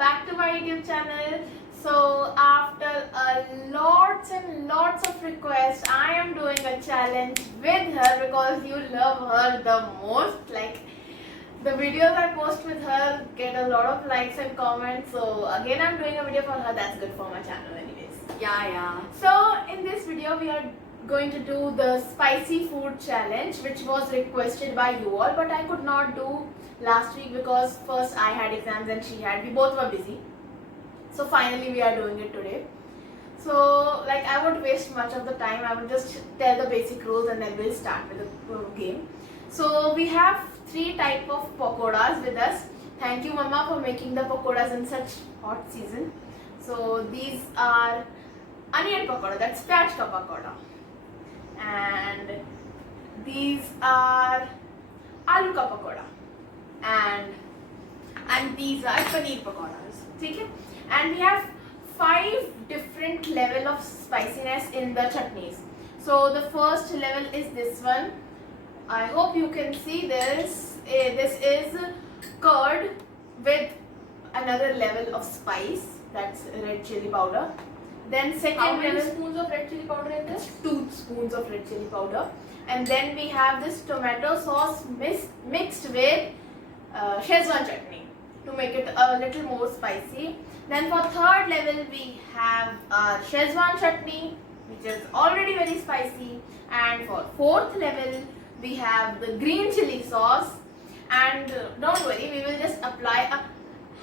back to my YouTube channel. So after lots and lots of requests, I am doing a challenge with her because you love her the most. Like the videos I post with her get a lot of likes and comments. So again, I'm doing a video for her. That's good for my channel anyways. Yeah. So in this video, we are going to do the spicy food challenge, which was requested by you all, but I could not do last week because first I had exams and she had. We both were busy. So finally we are doing it today. So like I won't waste much of the time. I will just tell the basic rules and then we'll start with the game. So we have 3 type of pakoras with us. Thank you Mama for making the pakoras in such hot season. So these are onion pakoda, that's pyaj ka pakoda. And these are aloo ka pakoda. And these are paneer pakoras. Okay? And we have 5 different level of spiciness in the chutneys. So the first level is this one. I hope you can see this. This is curd with another level of spice. That's red chili powder. Then second How many level, spoons of red chili powder in this? 2 spoons of red chili powder. And then we have this tomato sauce mixed with Szechuan chutney to make it a little more spicy. Then for third level we have Szechuan chutney, which is already very spicy. And for fourth level we have the green chili sauce. And don't worry, we will just apply a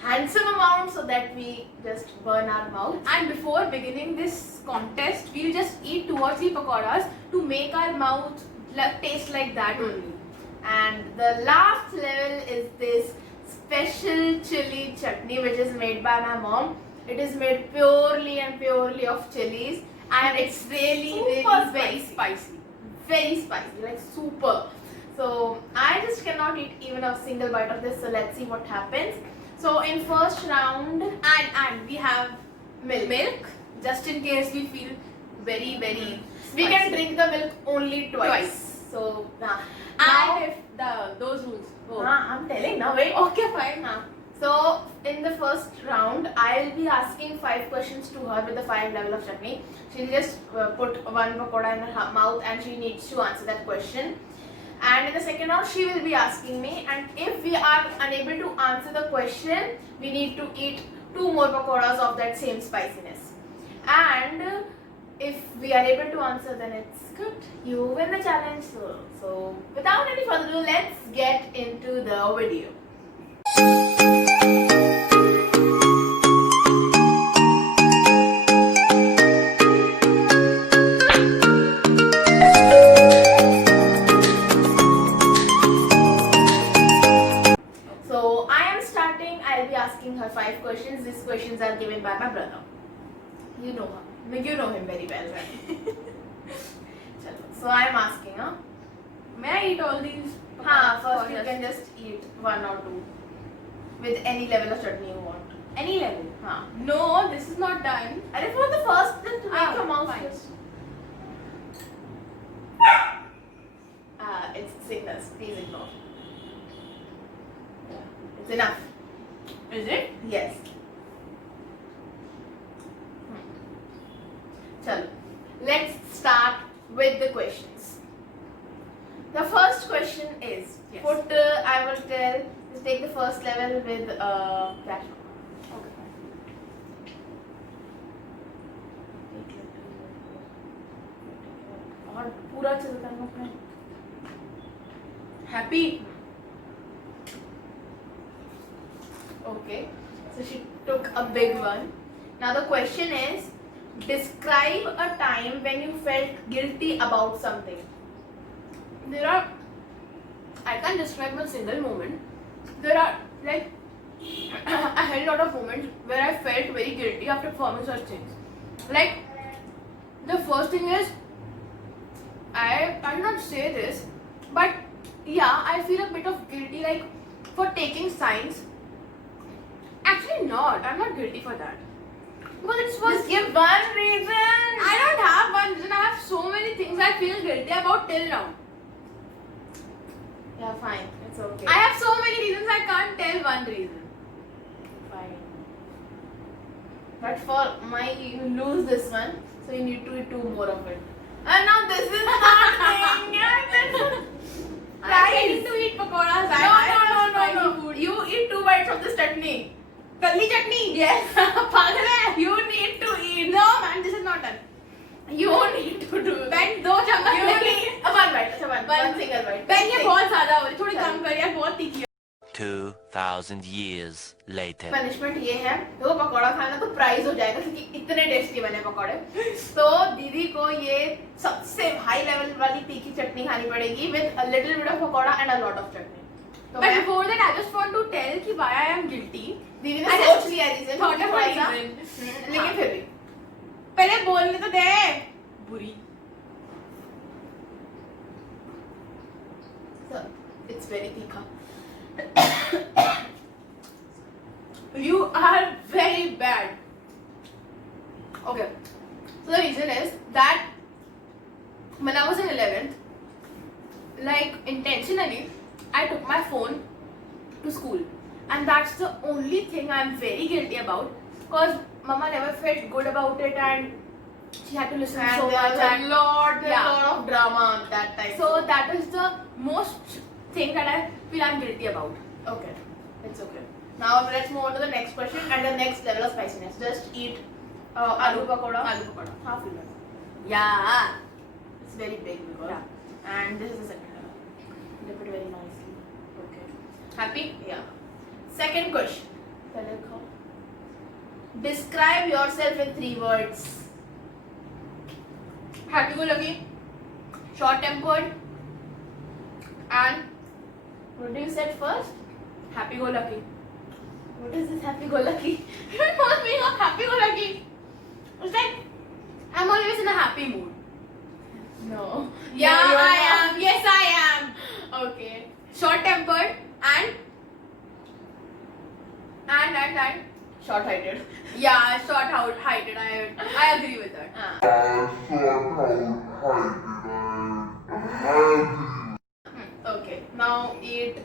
handsome amount so that we just burn our mouth. And before beginning this contest, we'll just eat 2 or 3 pakoras to make our mouth taste like that only. And the last level is this special chili chutney which is made by my mom. It is made purely of chilies and it's really very spicy. Very spicy, like super. So I just cannot eat even a single bite of this. So let's see what happens. So in first round, And we have milk just in case we feel very we can drink the milk only twice. So now if those rules go. I'm telling now. Wait. Okay, fine. So in the first round, I'll be asking 5 questions to her with the 5 level of chutney. She'll just put one pakoda in her mouth and she needs to answer that question. And in the second round, she will be asking me, and if we are unable to answer the question, we need to eat 2 more pakoras of that same spiciness. And if we are able to answer, then it's good. You win the challenge. So without any further ado, let's get into the video. So I am starting. I'll be asking her 5 questions. These questions are given by my brother. You know her. You know him very well, right? So I am asking, May I eat all these? First you can just eat 1 or 2 with any level of chutney you want. Any level? No, this is not done. And for the first, then to make your mouth fine. first. It's sickness. Please ignore. It's enough. Is it? Yes. Chalo. Let's start with the questions. The first question is, Yes. I will tell, just take the first level with flash. Okay. और पूरा चलता है अपने. Happy? Okay. So she took a big one. Now the question is, describe a time when you felt guilty about something. I can't describe a single moment. There are like a hell lot of moments where I felt very guilty after performing such things. Like the first thing is, I cannot say this, but yeah, I feel a bit of guilty like for taking science. Actually not, I'm not guilty for that. Because it was Just give one reason. I don't have one reason. I have so many things I feel guilty about till now. Yeah, fine. It's okay. I have so many reasons I can't tell one reason. Fine. But for my, you lose this one, so you need to eat 2 more of it. And now this is not thing. I'm getting to eat pakoras. I love spicy No. food. You eat 2 bites of this chutney. Kalli chutney. Yes. पागल है. You need to eat. No man, this is not done. You need to do. Ben 2 चम्मच. You need one bite. अच्छा one single bite. Ben ये बहुत ज़्यादा हो रही है. थोड़ी कम कर यार, बहुत तीखी है. 2,000 years later. पनिशमेंट ये है, तो पकौड़ा खाना तो प्राइज हो जाएगा क्योंकि इतने टेस्टी बने पकौड़े. तो दीदी को ये सबसे हाई लेवल वाली तीखी चटनी खानी पड़ेगी with a little bit of pakora and a lot of chutney. तो But before that, I just want to tell कि why I am guilty. दीदी I ने just सोच लिया रीजन, thought of a थोड़ा सा, reason. लेकिन फिर भी पहले बोलने तो दे. बुरी. so it's very तीखा. You are very bad. Okay. So the reason is that when I was in 11th, like intentionally, I took my phone to school, and that's the only thing I'm very guilty about. Cause Mama never felt good about it, and she had to listen And so there much. was a And lot Yeah. of drama that time. so that is the most thing that I feel I'm guilty about. okay, it's okay. Now let's move on to the next question and the next level of spiciness. Just eat aloo pakoda. Aloo pakoda. Half a lot. Yeah. It's very big because. Yeah. And this is the second level. Dip it very nicely. Okay. Happy? Yeah. Second question. Describe yourself in 3 words. Happy go lucky, short tempered, and What do you said first? happy go lucky. What is this happy go lucky? It must be not happy go lucky. It's like I'm always in a happy mood. No. Yeah, you're I not. am. Yes, I am. Okay. Short tempered and Short heighted. yeah, short heighted. I agree with that. Okay. Now eat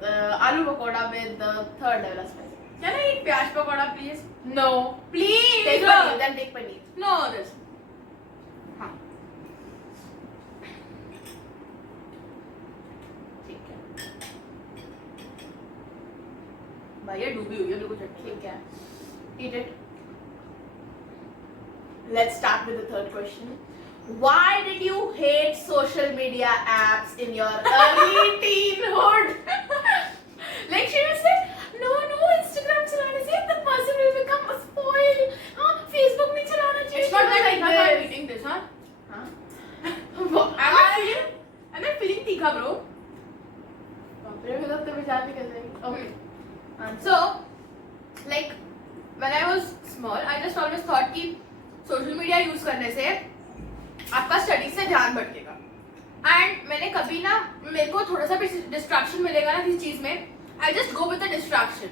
aloo pakoda with the 3rd level of spice. Can I eat प्याज pakora please? No. Please. Take paneer. Then take paneer. No, this. हाँ. ठीक है. भाई ये डूबी हुई है बिल्कुल चटनी. ठीक है. Eat it. Let's start with the 3rd question. Why did you hate social media apps in your early teenhood? Like she will say, no, Instagram चलाने से the person will become spoiled. हाँ, Facebook नहीं चलाना चाहिए. It's not that like I'm not this. eating this, huh? हाँ? I'm not feeling तीखा, bro. बाप रे, मतलब तो विचार नहीं कर रही. Okay. So, like, when I was small, I just always thought कि social media use करने से आपका स्टडीज से ध्यान भटकेगा. एंड मैंने कभी ना, मेरे को थोड़ा सा भी डिस्ट्रैक्शन मिलेगा ना किसी चीज में, I just go with the distraction.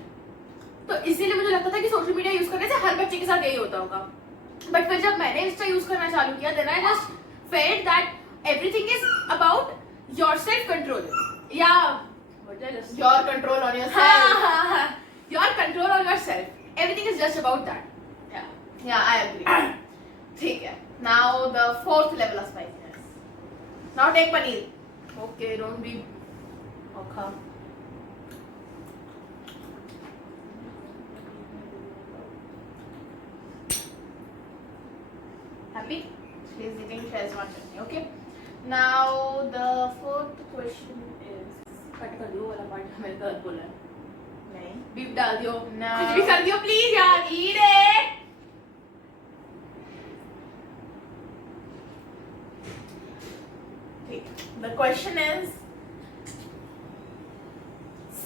तो इसीलिए मुझे लगता था कि सोशल मीडिया यूज करने से हर बच्चे के साथ यही होता होगा. बट फिर जब मैंने इंस्टा यूज करना चालू किया, then I just felt that everything is about your self control. या Your control on yourself. Your control on yourself. Everything is just about that. Yeah, I agree. ठीक है. Now the 4th level of spiciness. Now take paneer. Okay, don't be okay. Happy? She is eating Szechuan chutney. Okay. Now the 4th question is. Cut कर दो वाला part मैंने गलत बोला है. नहीं. बीप डाल दियो. No. कुछ भी कर दियो प्लीज यार. Eat it. The question is,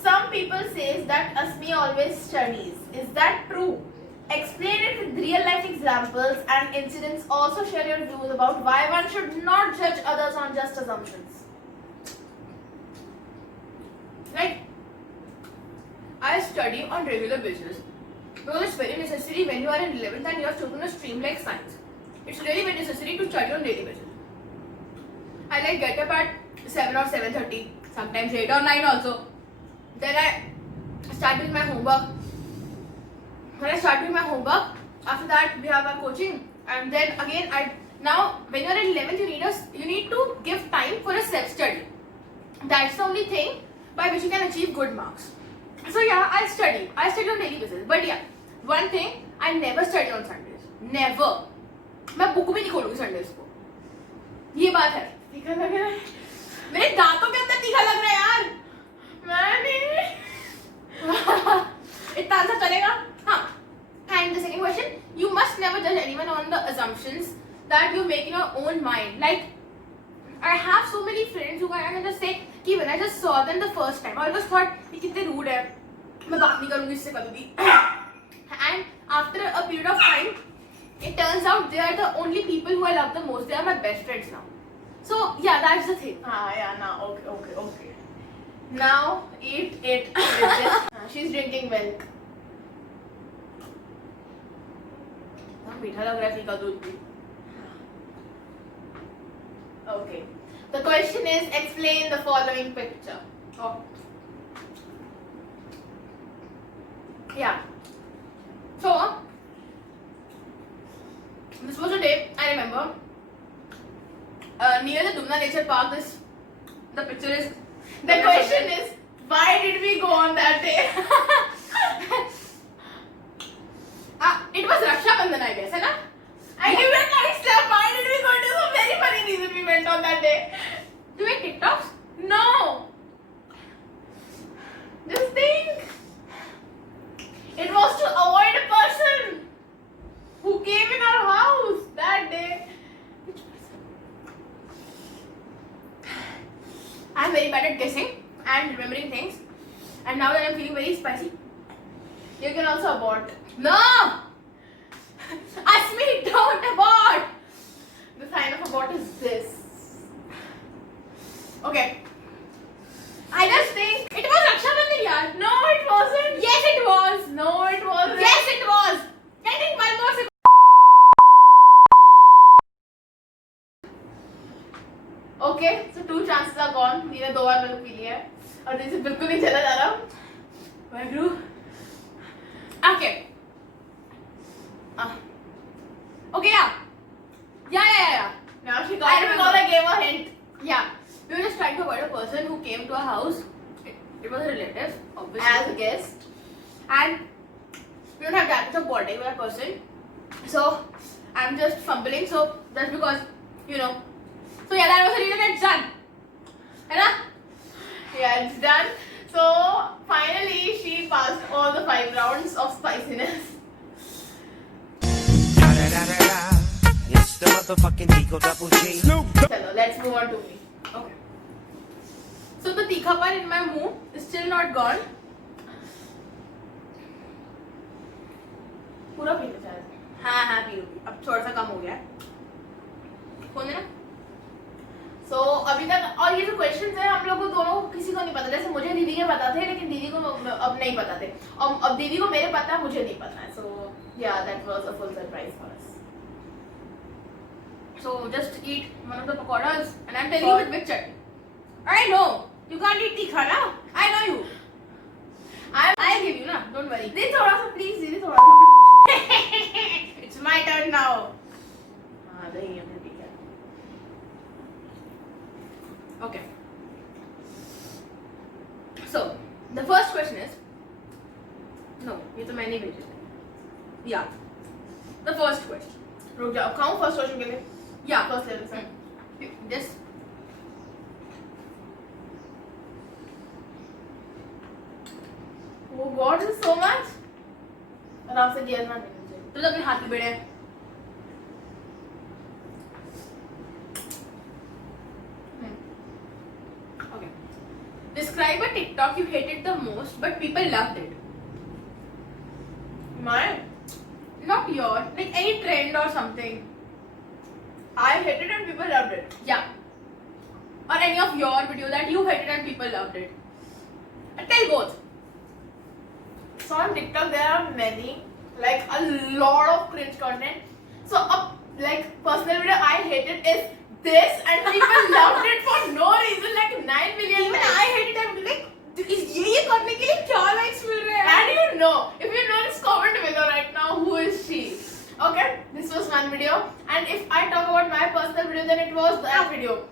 some people says that Asmi always studies. Is that true? Explain it with real life examples and incidents. Also share your views about why one should not judge others on just assumptions. Like, I study on regular basis because it's very necessary when you are in 11th and you have chosen a stream like science. It's really very necessary to study on daily basis. I like get up at 7 or 7:30, sometimes 8 or 9 also. Then I start doing my homework. When I start doing my homework, after that we have our coaching, and then again now when you're in 11th you need to give time for a self study. That's the only thing by which you can achieve good marks. So yeah, I study on daily basis, but yeah, one thing, I never study on Sundays, never. मैं book भी नहीं खोलूंगी Sundays को, ये बात है. तीखा लग रहा है. मेरे दांतों के अंदर तीखा लग रहा है यार. मैं नहीं. इतना आंसर चलेगा. हाँ. And the second question, you must never judge anyone on the assumptions that you make in your own mind. Like, I have so many friends who I can just say कि when I just saw them the first time, I always thought ये कितने rude है, मैं बात नहीं करूँगी इससे कभी. And after a period of time, it turns out they are the only people who I love the most. They are my best friends now. So yeah, that's the thing. Yeah, now okay. Now eat it with this. She's drinking milk. मीठा लग रहा है फीका दूध भी. Okay. The question is, explain the following picture. Oh. Yeah. So this was a day I remember near the Dumna Nature Park. The picture is. The question is, why did we go on that day? It was Raksha Bandhan, I guess, है ना? I give it a nice slap. Why did we go to some very funny reason we went on that day? Do you make TikToks? No. Just think. It was to avoid a person who came in our house that day. Which person? I'm very bad at guessing and remembering things. And now that I'm feeling very spicy. You can also abort. No! Asmi, don't abort! The sign of abort is this. Okay. I just think it was Raksha Bandhan, yaar. No, it wasn't. Yes, it was. No, it wasn't. Yes, it was. I think one more second. Okay, so 2 chances are gone. मैंने 2 बार milk P लिया है और इसे बिल्कुल नहीं चला जा रहा. Wagru. Okay. Okay, yeah. Yeah. Now she I got it remember. because I gave a hint. Yeah. We were just trying to avoid a person who came to our house. It was a relative, obviously. As a guest. And we don't have that much of bonding with that person. So I'm just fumbling. So that's because, you know. So yeah, that was the reason it's done. Hai na? Yeah, it's done. So finally she passed all the 5 rounds of spiciness. It's the motherfucking Eagle Double G. Chalo, let's move on to me. Okay. So the tikhapan in my muh is still not gone. पूरा पीना चाहिए. हाँ P लूंगी. अब थोड़ा सा कम हो गया है. कौन है ना? So अभी तक और ये जो questions है हम लोग को दोनों को किसी को नहीं पता. जैसे मुझे दीदी के पता थे लेकिन दीदी को अब नहीं पता थे. अब दीदी को मेरे पता है, मुझे नहीं पता है. So yeah, that was a full surprise for us. So just eat one of the pakoras, and I'm telling you with which chutney. I know you can't eat tikha ना. I know you. I'll give you ना. Don't worry. दीदी थोड़ा सा please, दीदी थोड़ा सा. It's my turn now. हाँ नहीं हमने ठीक है. Okay. So the first question is. No, ये तो मैंने भेजे थे. Yeah. The first question. रुक जाओ, खाऊं first question के लिए. Yeah. First level से. This. Oh God, this is so much. आराम से गिरना नहीं चाहिए. तो अपने हाथ में बेड़े हैं. Okay. Describe a TikTok you hated the most, but people loved it. Mine. Not your, like any trend or something. I hated and people loved it. Yeah. Or any of your video that you hated and people loved it. Tell both. So on TikTok there are many, like a lot of cringe content. So like personal video I hated is this and people loved it for no reason, like 9 million. Even likes. I hated it. Like, ये करने के लिए क्या likes मिल रहे हैं? And you know, if you know, just comment below right now who is she. Okay, this was one video, and if I talk about my personal video, then it was that video.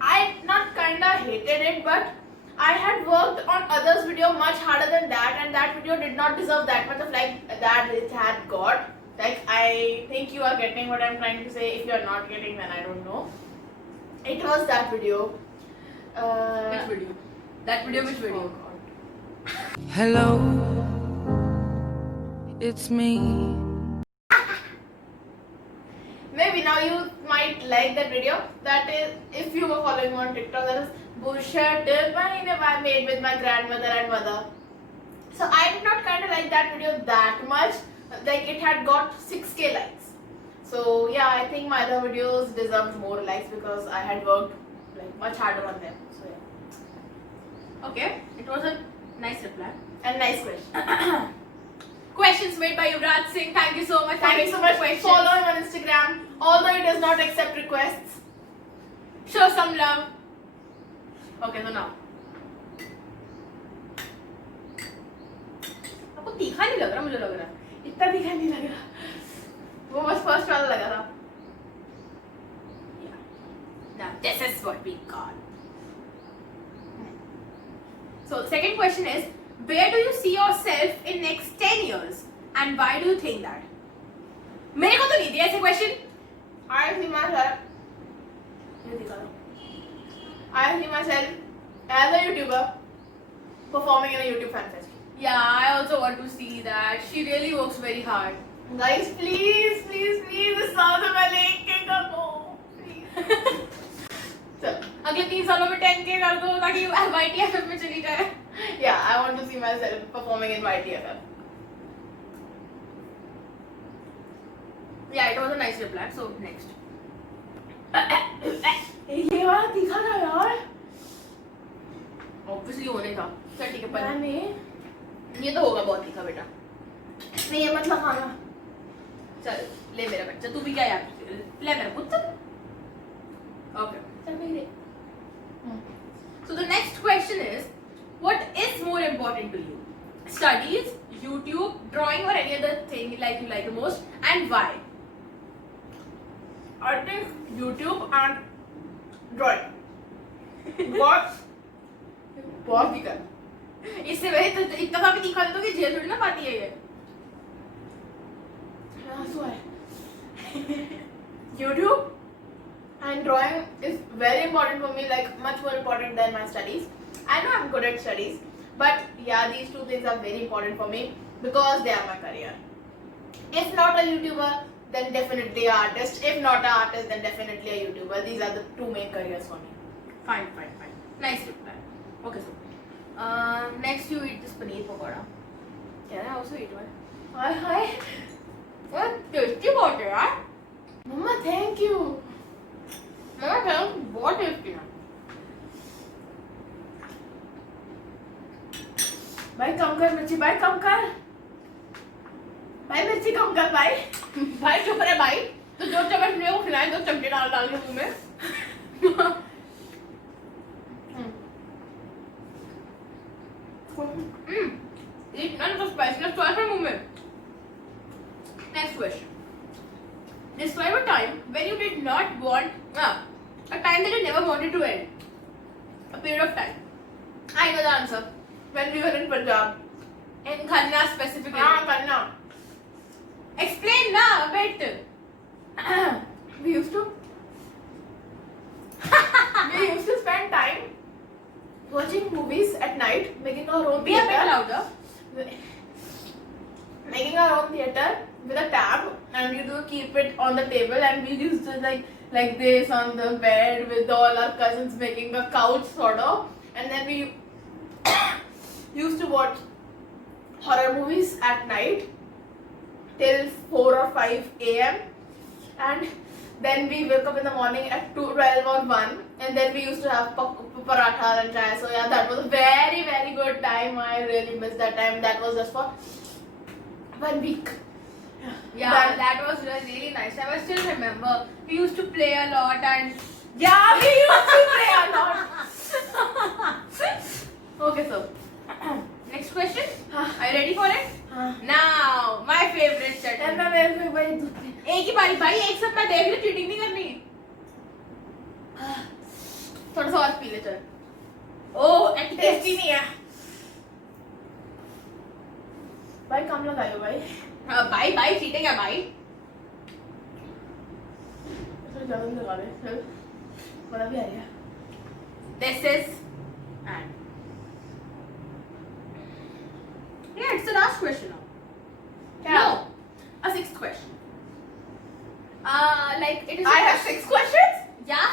I not kinda hated it, but I had worked on others' video much harder than that, and that video did not deserve that much of like that it had got. Like, I think you are getting what I'm trying to say. If you are not getting, then I don't know. It was that video. Which video? That video, which video? Oh God. Hello, it's me. Maybe now you might like that video. That is, if you were following me on TikTok, that is bullshit I made with my grandmother and mother. So I did not kind of like that video that much. Like, it had got 6k likes. So yeah, I think my other videos deserved more likes because I had worked like much harder on them. So yeah, Okay, it was a nice reply. and nice question. Questions made by Yuvraj Singh. Thank you so much. Thank you so much. Questions. Follow him on Instagram. Although he does not accept requests. Show some love. Okay, so now. आपको तीखा नहीं लग रहा, मुझे लग रहा है. इतना दिखा नहीं लग रहा. वो बस फर्स्ट वाला लगा था. Yeah. Now this is what we got. So the second question is, where do you see yourself in next 10 years and why do you think that? मेरे को तो नहीं दिया ऐसे question. I see myself. ये दिखा दो. I see myself as a YouTuber performing in a YouTube fan fest. Yeah, I also want to see that. She really works very hard. Guys, please, please, please, इस साल से मैं लेके कर दो. Please. So, अगले 3 सालों में 10K कर दो ताकि YTFM में चली जाए. yeah, I want to see myself performing in YTFM. Yeah, it was a nice reply. So next. ये वाला दिखा था यार. Obviously होने था. चल ठीक है पर मैंने ये तो होगा बहुत तीखा बेटा. नहीं, ये मत लगाना. चल ले मेरा बच्चा, तू भी क्या यार ले मेरा पुत्र. Okay. चल मेरे. So the next question is, what is more important to you? Studies, YouTube, drawing, or any other thing like you like the most, and why? I think YouTube and drawing. What? बहुत दिखा. इससे वही तो इतना सा भी दिखा दे तो कि झेल थोड़ी ना पाती है ये. आंसू आए. YouTube and drawing is very important for me, like much more important than my studies. I know I'm good at studies, but yeah, these two things are very important for me because they are my career. If not a YouTuber, then definitely an artist. If not an artist, then definitely a YouTuber. These are the two main careers for me. Fine. Nice reply. Okay, so next you eat this paneer pakoda. Can I also eat one? Hi. What tasty बहुत है यार. Mama, thank you. मेरा खाना बहुत tasty है. भाई कम कर मिर्ची, भाई कम कर. भाई मिर्ची कम कर भाई. भाई चुप रहे भाई. तो 2 चम्मच मेरे को खिलाए, 2 चमचे डाल के मुंह में. इतना तो स्पाइसीनेस तो है मुंह में. Next question. Describe a time when you did not want a time that you never wanted to end. A period of time. I know the answer. When we were in Punjab. In Khanna specifically. हाँ करना. Explain na a bit. We used to spend time watching movies at night, making our own Be a bit theater. louder. Making our own theater with a tab, and we do keep it on the table, and we used to like this on the bed with all our cousins making a couch sort of, and then we used to watch horror movies at night till 4 or 5 a.m. and then we wake up in the morning at 12 or 1, and then we used to have parathas and chai. So yeah, that was a very very good time. I really miss that time. That was just for 1 week. Yeah, that was really nice. I still remember. We used to play a lot and Yeah, we used to play a lot. okay, so next question. Are you ready for it? Now, my favorite chutney. मैं मेरे को भाई दूध पे एक ही बारी भाई, एक सब मैं देख रही, चीटिंग नहीं करनी. थोड़ा सा और पी ले चल. ओह, टेस्टी नहीं है. भाई कम लगाइयो भाई. हाँ भाई चीटिंग है भाई. थोड़ा ज्यादा नहीं लगा रहे. चल बड़ा भी आ गया. This is and yeah, it's the last question now. Yeah. No, a sixth question. Like it is. I have 6 questions. Yeah.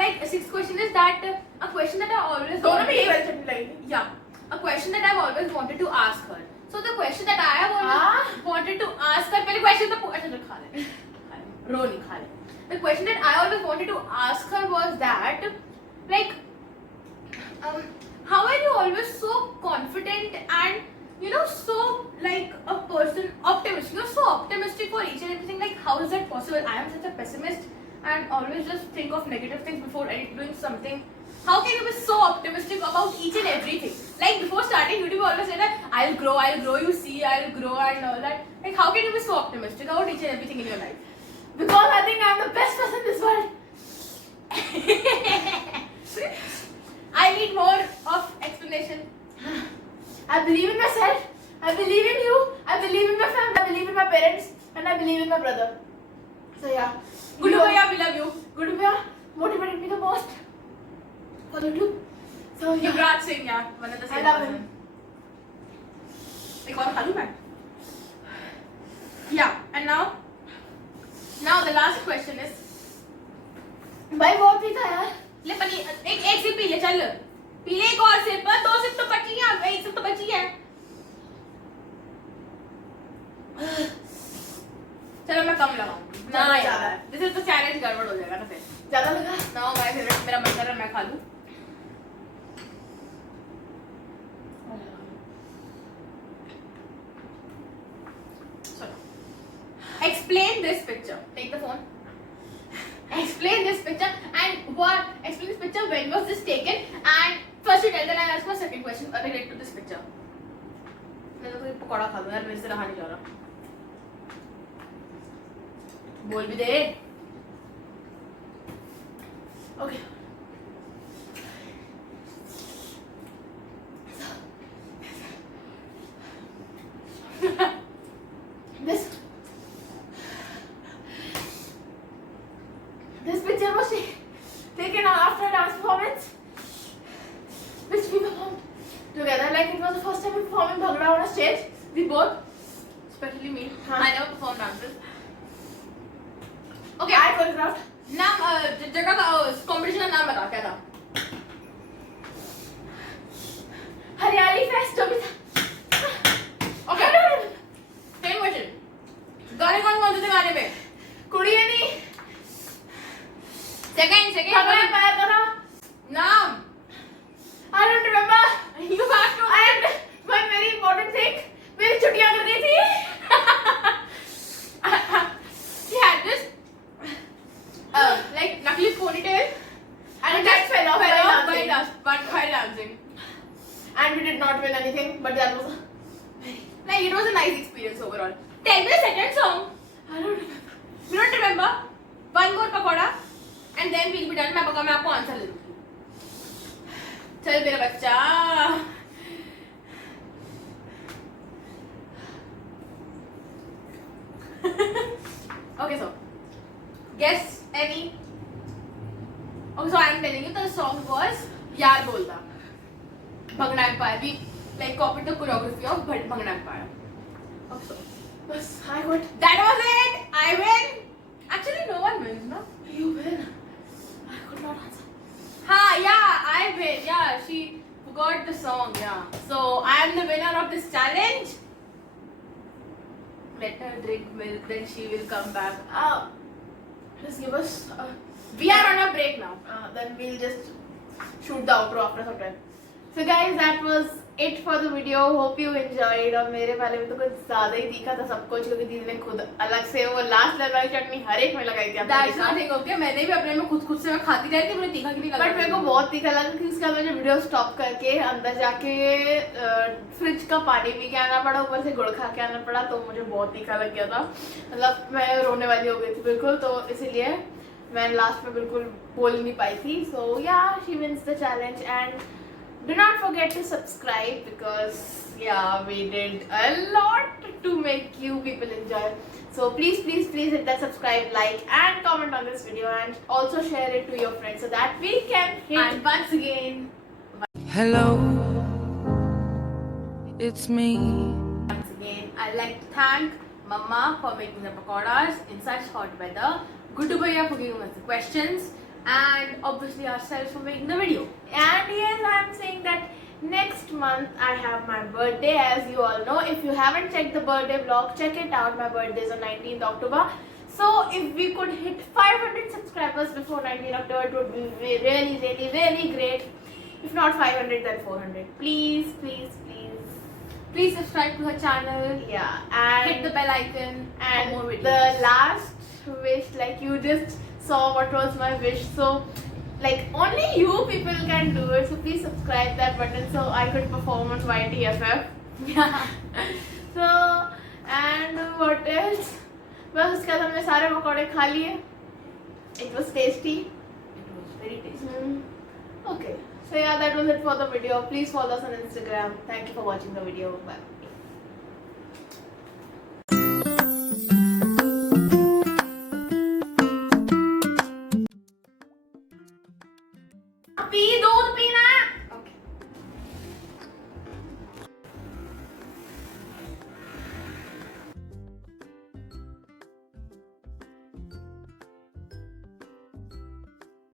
Like a sixth question is that a question that I always दोनों में यही wanted. वाली चटनी लगेगी. Yeah, a question that I've always wanted to ask her. So the question that I have always wanted to ask her. पहले question तो अच्छा चल खा ले. रो नहीं खा ले. The question that I always wanted to ask her was that, like, how are you always so confident and so like a person optimistic? You're so optimistic for each and everything. Like, how is that possible? I am such a pessimist and always just think of negative things before doing something. How can you be so optimistic about each and everything? Like before starting YouTube, you always say that I'll grow, you see, I'll grow and all that. Like, how can you be so optimistic about each and everything in your life? Because I think I'm the best person in this world. I need more of explanation. I believe in myself. I believe in you. I believe in my family. I believe in my parents. And I believe in my brother. So yeah. Guru Bhaiya, we love you. Guru Bhaiya motivated me the most for YouTube. So yeah. Yuvraj Singh, yeah, one of the I same love person. him. एक और खा लूं मैं? Yeah, and now the last question is. भाई बहुत ही था यार. ले पनी एक सिप पी ले चल. पी ले एक और सिप. 2 सिप तो बची है, एक सिप तो बची है. चलो मैं कम लगाऊंगी. ना यार, this is the challenge गड़बड़ हो जाएगा ना फिर. ज्यादा लगा. Now my favorite, मेरा मन कर रहा है मैं खा लूं. Explain this picture. Take the phone. Explain this picture and what? Explain this picture. When was this taken? And first you tell. Then I ask my second question related to this picture. मैं तो कोई पकौड़ा खा लूं यार, मेरे से रहा नहीं जा रहा. बोल भी दे. Okay. This picture was taken after a dance performance, which we performed together. Like it was the first time we performed in Bhangra on a stage. We both, Especially me. हाँ. I never performed dances. okay, I choreographed. नाम जगह का competition का नाम बता क्या था? हरियाली फेस्ट जो भी था. Okay. Same question. गाने कौन से थे गाने में? कुड़िए नहीं. Second. हमारे पैर का था. नाम. I don't remember. You have to. And one very important thing, मेरी छुट्टियां कर दी थी. She had this like नकली ponytail And that fell off while dancing. And we did not win anything, but that was Like it was a nice experience overall. Tell me the second song. I don't remember. You don't remember? One more pakoda and then we'll be done. मैं आपको answer दे दूँगी. चल मेरा बच्चा. Okay, so guess any. Okay, so I am telling you the song was यार बोलता. Bhangra Empire. We like copied the choreography of Bhangra Empire. Okay, so Yes, I got. that was it. I win. Actually, no one wins, no? You win. I could not answer. Yeah, I win. Yeah, she forgot the song. Yeah. So I am the winner of this challenge. Let her drink milk, then she will come back. Just give us. We are on a break now. Then we'll just shoot the outro after some time. So guys, that was it for the video. Hope you enjoyed. और मेरे वाले में तो कुछ ज्यादा ही तीखा था सब कुछ, क्योंकि दीदी ने खुद अलग से वो लास्ट लेवल वाली चटनी हर एक में लगाई थी। आपने That's देखा? not okay. मैंने भी अपने में खुद से मैं खाती रहती, मुझे तीखा क्यों नहीं लगा? बट मेरे को बहुत तीखा लगा, क्योंकि उसके बाद मैंने वीडियो स्टॉप करके अंदर जाके फ्रिज का पानी पी के आना पड़ा, ऊपर से गुड़ खा के आना पड़ा, तो मुझे बहुत तीखा लग गया था। मतलब मैं रोने वाली हो गई थी बिल्कुल, तो इसीलिए मैं लास्ट में बिल्कुल बोल नहीं पाई थी। So yeah she wins the challenge and do not forget to subscribe because yeah, we did a lot to make you people enjoy. So please hit that subscribe, like and comment on this video, and also share it to your friends so that we can hit. And once again, Hello, it's me. I'd like to thank Mama for making the pakoras in such hot weather, Guddu Bhaiya for giving us the questions, and obviously ourselves for making the video. And yes, I'm saying that next month I have my birthday, as you all know. If you haven't checked the birthday vlog, check it out. My birthday is on 19th October. So if we could hit 500 subscribers before 19th October, it would be really great. If not 500, then 400. Please. Please subscribe to her channel, Yeah, and hit the bell icon for more and videos. the last wish, like you just saw what was my wish, so like only you people can do it, so please subscribe that button so I could perform on YTFF. Yeah. So and what else, बस उसके बाद हमने सारे पकौड़े खा लिए. It was tasty. It was very tasty. Okay, so yeah, that was it for the video. Please follow us on Instagram. Thank you for watching the video. Bye. P दूध पीना